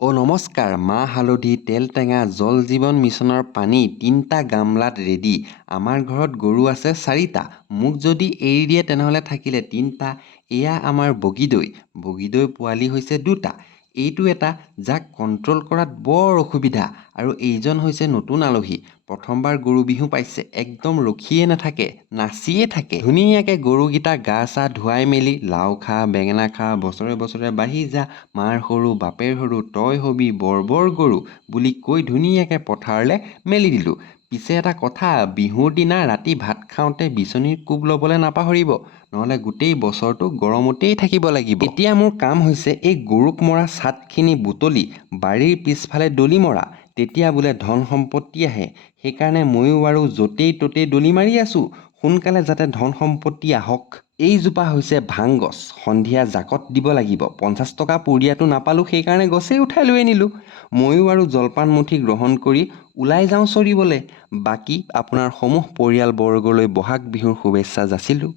নমস্কাৰ। মাহ হালধি, তেল টেঙা, জল জীৱন মিছনৰ পানী ৩টা গামলাত ৰেডি। আমাৰ ঘৰত গৰু আছে ৪টা। মোক যদি এৰি দিয়ে তেনেহ'লে থাকিলে ৩টা। এয়া আমাৰ বগীদৈ। বগীদৈ পোৱালি হৈছে ২টা। এইটো এটা যাক কণ্ট্ৰল কৰাত বৰ অসুবিধা। আৰু এইজন হৈছে নতুন আলহী। প্ৰথমবাৰ গৰু বিহু পাইছে। একদম ৰখিয়ে নাথাকে, নাচিয়ে থাকে। ধুনীয়াকৈ গৰুকেইটা গা চা ধুৱাই মেলি লাও খা, বেঙেনা খা, বছৰে বছৰে বাঢ়ি যা, মাৰ সৰু বাপেৰ সৰু, তই হবি বৰ বৰ গৰু বুলি কৈ ধুনীয়াকৈ পথাৰলৈ মেলি দিলোঁ। পিছে এটা কথা, বিহুৰ দিনা ৰাতি ভাত খাওঁতে বিচনীৰ কোব ল'বলৈ নাপাহৰিব, নহ'লে গোটেই বছৰটো গৰমতেই থাকিব লাগিব। এতিয়া মোৰ কাম হৈছে এই গৰুক মৰা ছাটখিনি বুটলি বাৰীৰ পিছফালে দলি মৰা। তেতিয়া বোলে ধন সম্পত্তি আহে। সেইকাৰণে ময়ো আৰু য'তেই ত'তেই দলি মাৰি আছোঁ, সোনকালে যাতে ধন সম্পত্তি আহক। এইজোপা হৈছে ভাং গছ। সন্ধিয়া জাকত দিব লাগিব। 50 টকা পুৰিয়াটো নাপালোঁ, সেইকাৰণে গছেই উঠাই লৈ আনিলোঁ। ময়ো আৰু জলপান মুঠি গ্ৰহণ কৰি ওলাই যাওঁ চৰিবলৈ। বাকী আপোনাৰ সমূহ পৰিয়ালবৰ্গলৈ বহাগ বিহুৰ শুভেচ্ছা যাচিলোঁ।